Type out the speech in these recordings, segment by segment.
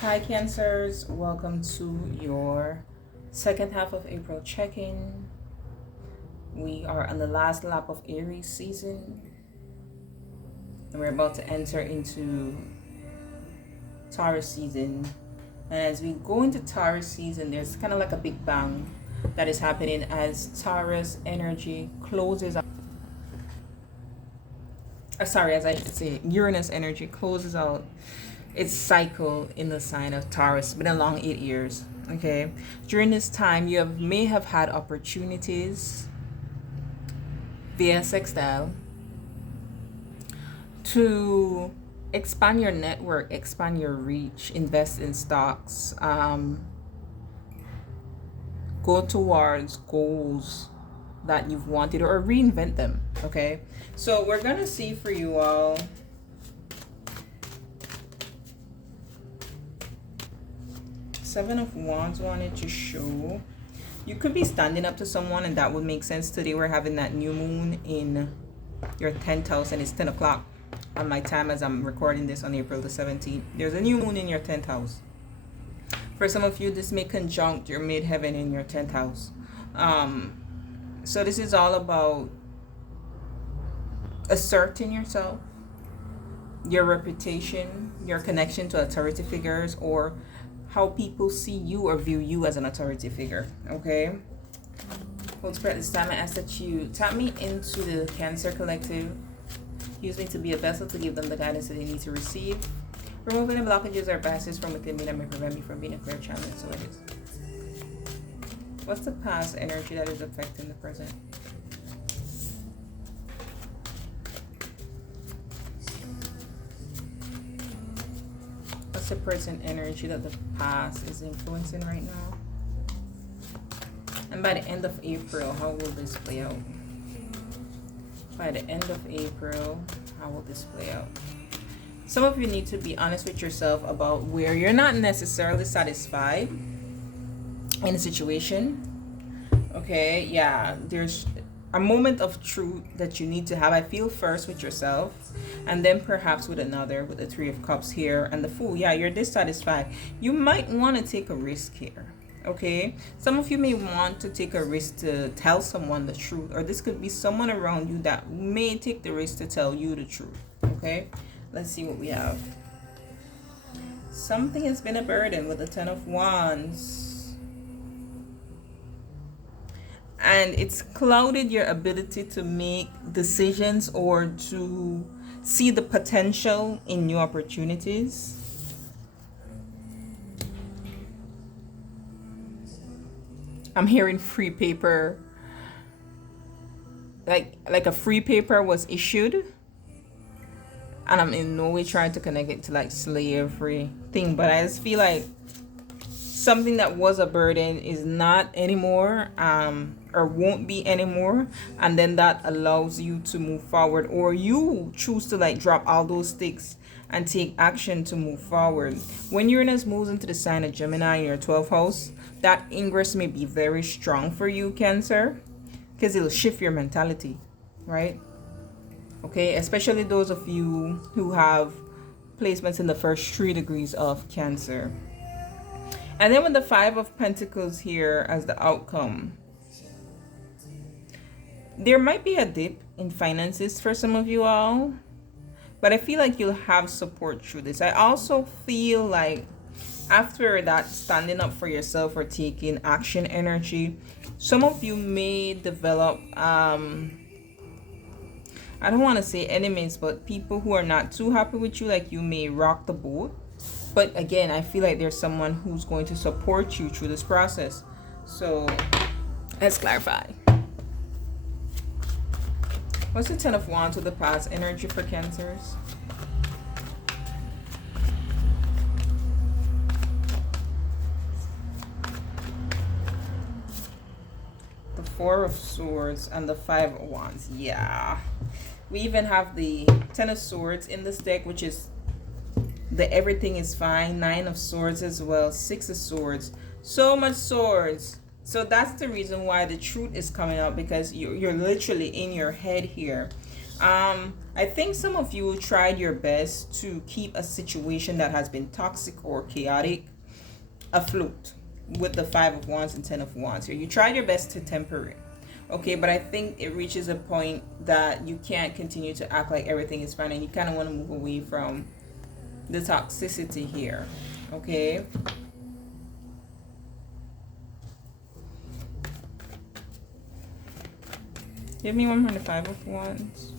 Hi Cancers, welcome to your second half of April check-in. We are on the last lap of Aries season and we're about to enter into Taurus season. And as we go into Taurus season, there's kind of like a big bang that is happening as Taurus energy closes out. As I should say, Uranus energy closes out its cycle in the sign of Taurus. It's been a long 8 years. Okay, during this time you may have had opportunities via sextile to expand your network, expand your reach, invest in stocks, go towards goals that you've wanted or reinvent them. Okay, so we're gonna see for you all Seven of Wands wanted to show you could be standing up to someone, and that would make sense. Today we're having that new moon in your 10th house, and it's 10 o'clock on my time as I'm recording this on April the 17th. There's a new moon in your 10th house. For some of you, this may conjunct your midheaven in your 10th house. So this is all about asserting yourself, your reputation, your connection to authority figures, or how people see you or view you as an authority figure. Okay, Holy Spirit, this time I ask that you tap me into the Cancer collective. Use me to be a vessel to give them the guidance that they need to receive. Remove any blockages or biases from within me that may prevent me from being a clear channel. So it is. What's the past energy that is affecting the present? What's the present energy that the past is influencing right now? And by the end of April, how will this play out? By the end of April, how will this play out? Some of you need to be honest with yourself about where you're not necessarily satisfied in a situation. Okay, yeah, there's a moment of truth that you need to have. I feel first with yourself, and then perhaps with another, with the Three of Cups here and the Fool. Yeah, you're dissatisfied. You might want to take a risk here. Okay, some of you may want to take a risk to tell someone the truth, or this could be someone around you that may take the risk to tell you the truth. Okay, let's see what we have. Something has been a burden with the Ten of Wands. And it's clouded your ability to make decisions or to see the potential in new opportunities. I'm hearing free paper, like a free paper was issued, and I'm in no way trying to connect it to like slavery thing, but I just feel like something that was a burden is not anymore, or won't be anymore, and then that allows you to move forward, or you choose to like drop all those sticks and take action to move forward. When Uranus moves into the sign of Gemini in your 12th house, that ingress may be very strong for you, Cancer, because it'll shift your mentality, right? Okay, especially those of you who have placements in the first 3 degrees of Cancer. And then with the Five of Pentacles here as the outcome, there might be a dip in finances for some of you all, but I feel like you'll have support through this. I also feel like after that standing up for yourself or taking action energy, some of you may develop, I don't want to say enemies, but people who are not too happy with you, like you may rock the boat. But again, I feel like there's someone who's going to support you through this process. So let's clarify. What's the Ten of Wands with the past energy for Cancers? The Four of Swords and the Five of Wands. Yeah. We even have the Ten of Swords in this deck, which is the everything is fine. Nine of Swords as well. Six of Swords. So much swords. So that's the reason why the truth is coming out, because you're literally in your head here. I think some of you tried your best to keep a situation that has been toxic or chaotic afloat with the 5 of Wands and 10 of Wands here. You tried your best to temper it. Okay, but I think it reaches a point that you can't continue to act like everything is fine, and you kind of want to move away from the toxicity here. Okay. Give me one more the 5 of Wands.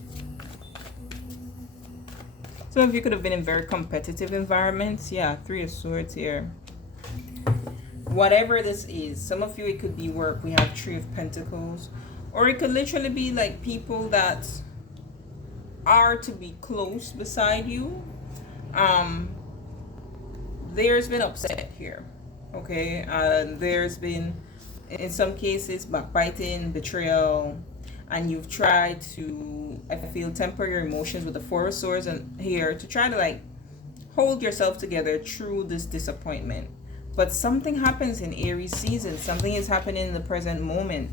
Some of you could have been in very competitive environments. Yeah, 3 of Swords here. Whatever this is, some of you, it could be work. We have 3 of Pentacles. Or it could literally be like people that are to be close beside you. There's been upset here. Okay. There's been, in some cases, backbiting, betrayal. And you've tried to, I feel, temper your emotions with the 4 of Swords and here to try to like hold yourself together through this disappointment. But something happens in Aries season. Something is happening in the present moment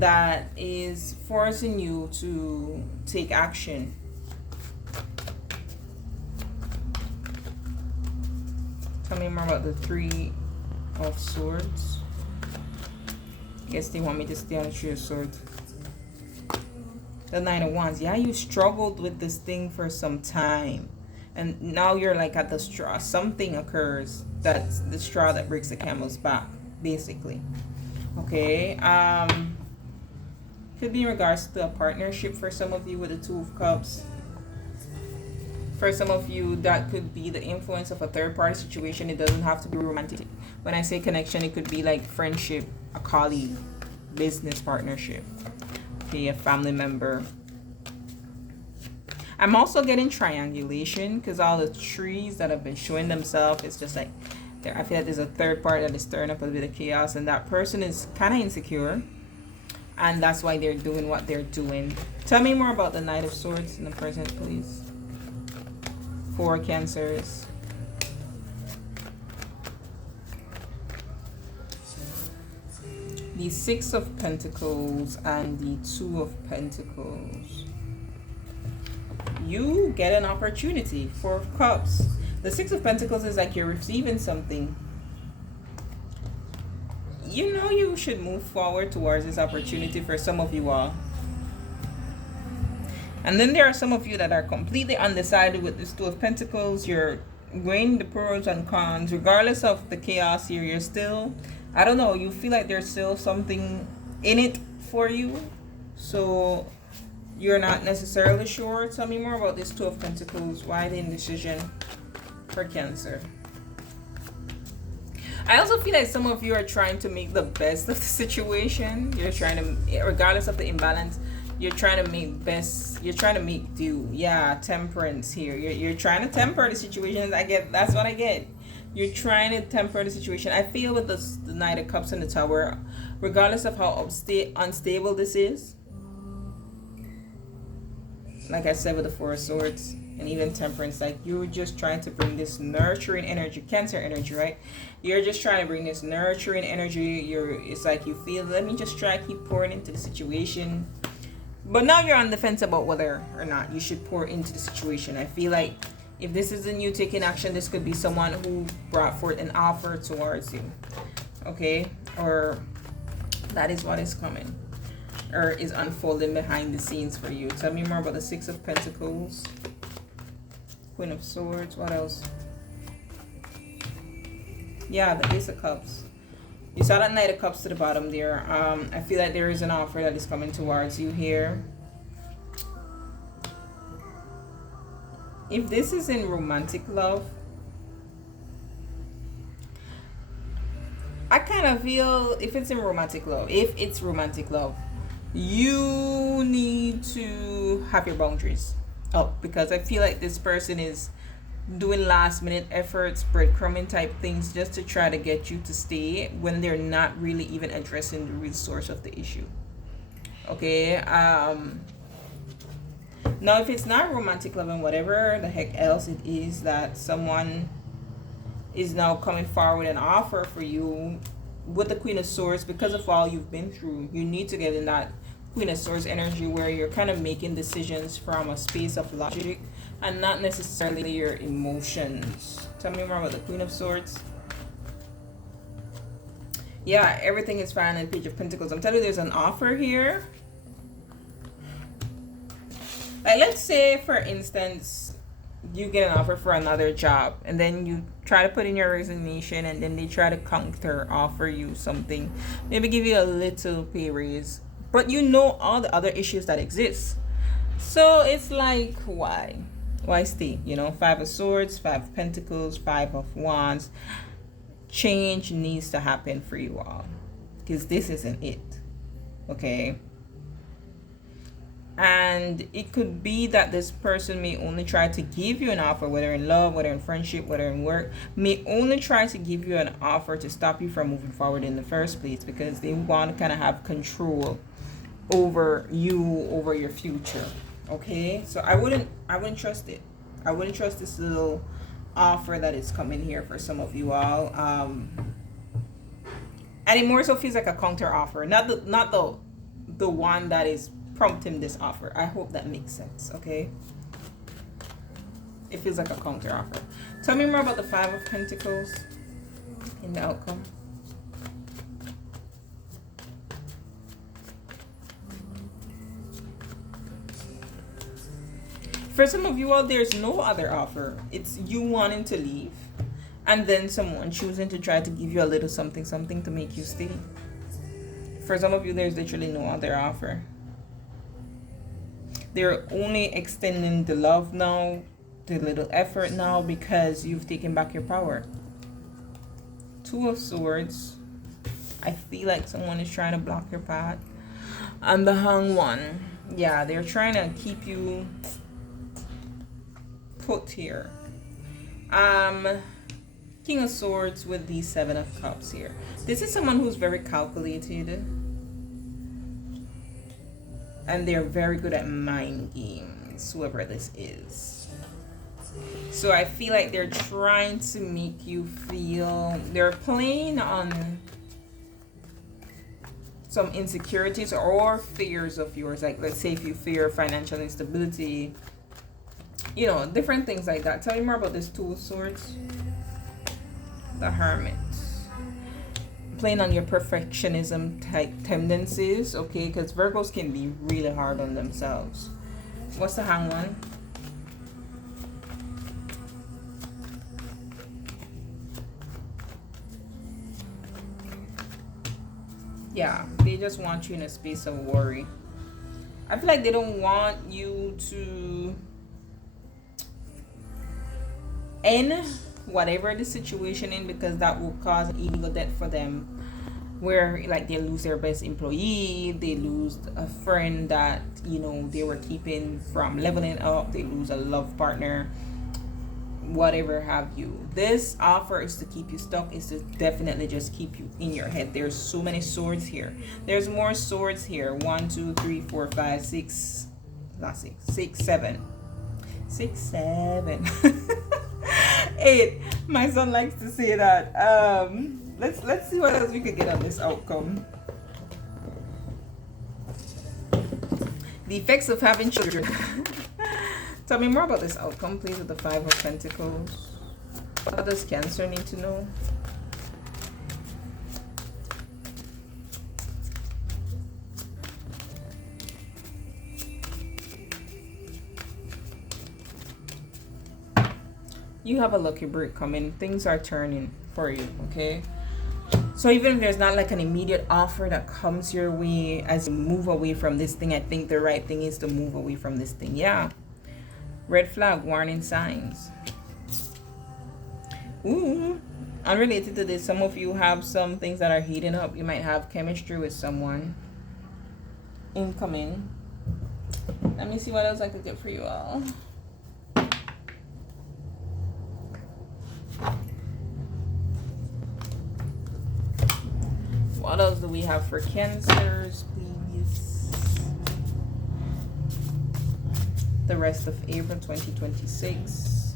that is forcing you to take action. Tell me more about the 3 of Swords. I guess they want me to stay on the 3 of Swords. The 9 of Wands. Yeah, you struggled with this thing for some time. And now you're like at the straw. Something occurs. That's the straw that breaks the camel's back, basically. Okay. Could be in regards to a partnership for some of you with the 2 of Cups. For some of you, that could be the influence of a third-party situation. It doesn't have to be romantic. When I say connection, it could be like friendship, a colleague, business partnership. Okay, a family member. I'm also getting triangulation because all the trees that have been showing themselves, it's just like, I feel like there's a third part that is stirring up a bit of chaos, and that person is kind of insecure. And that's why they're doing what they're doing. Tell me more about the Knight of Swords in the present, please. For Cancers. The 6 of Pentacles and the 2 of Pentacles. You get an opportunity. 4 of Cups. The 6 of Pentacles is like you're receiving something. You know you should move forward towards this opportunity for some of you all. And then there are some of you that are completely undecided with this 2 of Pentacles. You're weighing the pros and cons. Regardless of the chaos here, you're still, I don't know, you feel like there's still something in it for you. So you're not necessarily sure. Tell me more about this 2 of Pentacles. Why the indecision for Cancer? I also feel like some of you are trying to make the best of the situation. You're trying to, regardless of the imbalance, you're trying to make best, you're trying to make do. Yeah, temperance here. You're trying to temper the situation. That's what I get. You're trying to temper the situation. I feel with the Knight of Cups and the Tower, regardless of how unstable this is, like I said with the 4 of Swords and even Temperance, like you're just trying to bring this nurturing energy, Cancer energy, right? You're just trying to bring this nurturing energy. It's like you feel, let me just try to keep pouring into the situation. But now you're on the fence about whether or not you should pour into the situation. I feel like if this isn't you taking action, this could be someone who brought forth an offer towards you. Okay? Or that is what is coming, or is unfolding behind the scenes for you. Tell me more about the 6 of Pentacles, Queen of Swords. What else? Yeah, the Ace of Cups. You saw that Knight of Cups to the bottom there. I feel like there is an offer that is coming towards you here. If this is in romantic love, I kind of feel if it's romantic love, you need to have your boundaries up, because I feel like this person is doing last minute efforts, breadcrumbing type things just to try to get you to stay when they're not really even addressing the real source of the issue. Okay. Now if it's not romantic love and whatever the heck else it is that someone is now coming forward with an offer for you with the Queen of Swords, because of all you've been through, you need to get in that Queen of Swords energy, where you're kind of making decisions from a space of logic and not necessarily your emotions. Tell me more about the Queen of Swords. Yeah, everything is fine in Page of Pentacles. I'm telling you, there's an offer here. Like, let's say, for instance, you get an offer for another job, and then you try to put in your resignation, and then they try to counter offer you something, maybe give you a little pay raise, but you know all the other issues that exist. So it's like, why stay? You know, Five of Swords, Five of Pentacles, Five of Wands. Change needs to happen for you all, because this isn't it. Okay. And it could be that this person may only try to give you an offer, whether in love, whether in friendship, whether in work, may only try to give you an offer to stop you from moving forward in the first place, because they want to kind of have control over you, over your future. Okay, so I wouldn't trust it. I wouldn't trust this little offer that is coming here for some of you all. And it more so feels like a counter offer, not the one that is prompting this offer. I hope that makes sense. Okay, it feels like a counter offer. Tell me more about the Five of Pentacles in the outcome. For some of you all, there's no other offer. It's you wanting to leave, and then someone choosing to try to give you a little something to make you stay. For some of you, there's literally no other offer. They're only extending the love now, the little effort now, because you've taken back your power. Two of Swords. I feel like someone is trying to block your path. And the Hung One. Yeah, they're trying to keep you put here. King of Swords with the Seven of Cups here. This is someone who's very calculated. And they're very good at mind games, whoever this is. So I feel like they're trying to make you feel, they're playing on some insecurities or fears of yours. Like, let's say if you fear financial instability, you know, different things like that. Tell me more about this Two of Swords. The Hermit. Playing on your perfectionism type tendencies, okay, because Virgos can be really hard on themselves. What's the Hang One? Yeah, they just want you in a space of worry. I feel like they don't want you to end whatever the situation in, because that will cause ego death for them, where like they lose their best employee, they lose a friend that, you know, they were keeping from leveling up, they lose a love partner, whatever have you. This offer is to keep you stuck, is to definitely just keep you in your head. There's so many swords here. There's more swords here. 1 2 3 4 5 6, not 6, 6 7 6 7 8. My son likes to say that. Let's see what else we could get on this outcome. The effects of having children. Tell me more about this outcome, please, with the Five of Pentacles. What does Cancer need to know? You have a lucky break coming. Things are turning for you, okay? So even if there's not like an immediate offer that comes your way as you move away from this thing, I think the right thing is to move away from this thing. Yeah. Red flag, warning signs. Ooh. Unrelated to this, some of you have some things that are heating up. You might have chemistry with someone incoming. Let me see what else I could get for you all. What else do we have for Cancers, please? The rest of April 2026.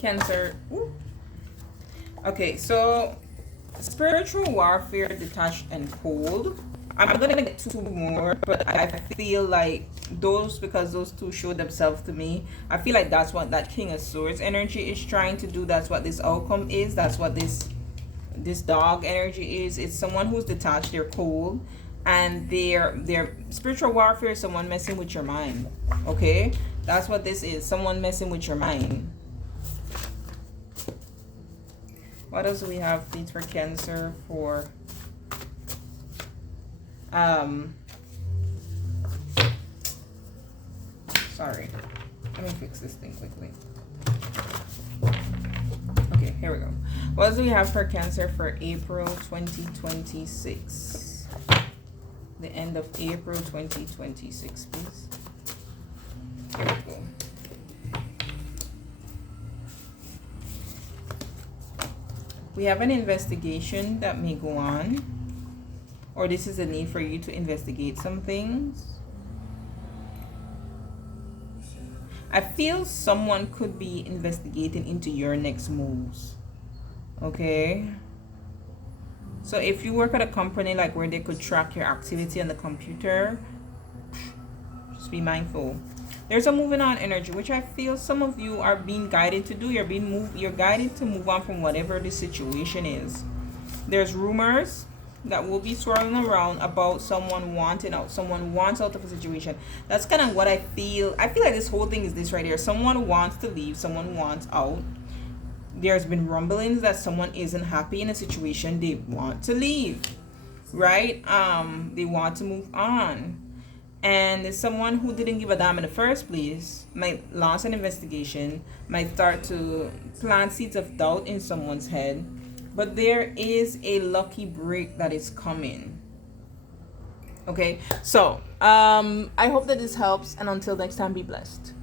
Cancer. Ooh. Okay, so spiritual warfare, detached and cold. I'm gonna get two more, but I feel like those, because those two showed themselves to me, I feel like that's what that King of Swords energy is trying to do. That's what this outcome is. That's what this dog energy is. It's someone who's detached, they're cold, and their spiritual warfare is someone messing with your mind. Okay, that's what this is, someone messing with your mind. What else do we have, please, for Cancer? For sorry, let me fix this thing quickly. Okay, here we go. What else do we have for Cancer for April 2026? The end of April 2026, please. Here we go. We have an investigation that may go on, or this is a need for you to investigate some things. I feel someone could be investigating into your next moves. Okay, so if you work at a company like where they could track your activity on the computer, just be mindful. There's a moving on energy, which I feel some of you are being guided to do. You're guided to move on from whatever the situation is. There's rumors that will be swirling around about someone wanting out. Someone wants out of a situation. That's kind of what I feel. I feel like this whole thing is this right here. Someone wants to leave. Someone wants out. There's been rumblings that someone isn't happy in a situation. They want to leave, right? They want to move on. And someone who didn't give a damn in the first place might launch an investigation, might start to plant seeds of doubt in someone's head. But there is a lucky break that is coming. Okay, so I hope that this helps, and until next time, be blessed.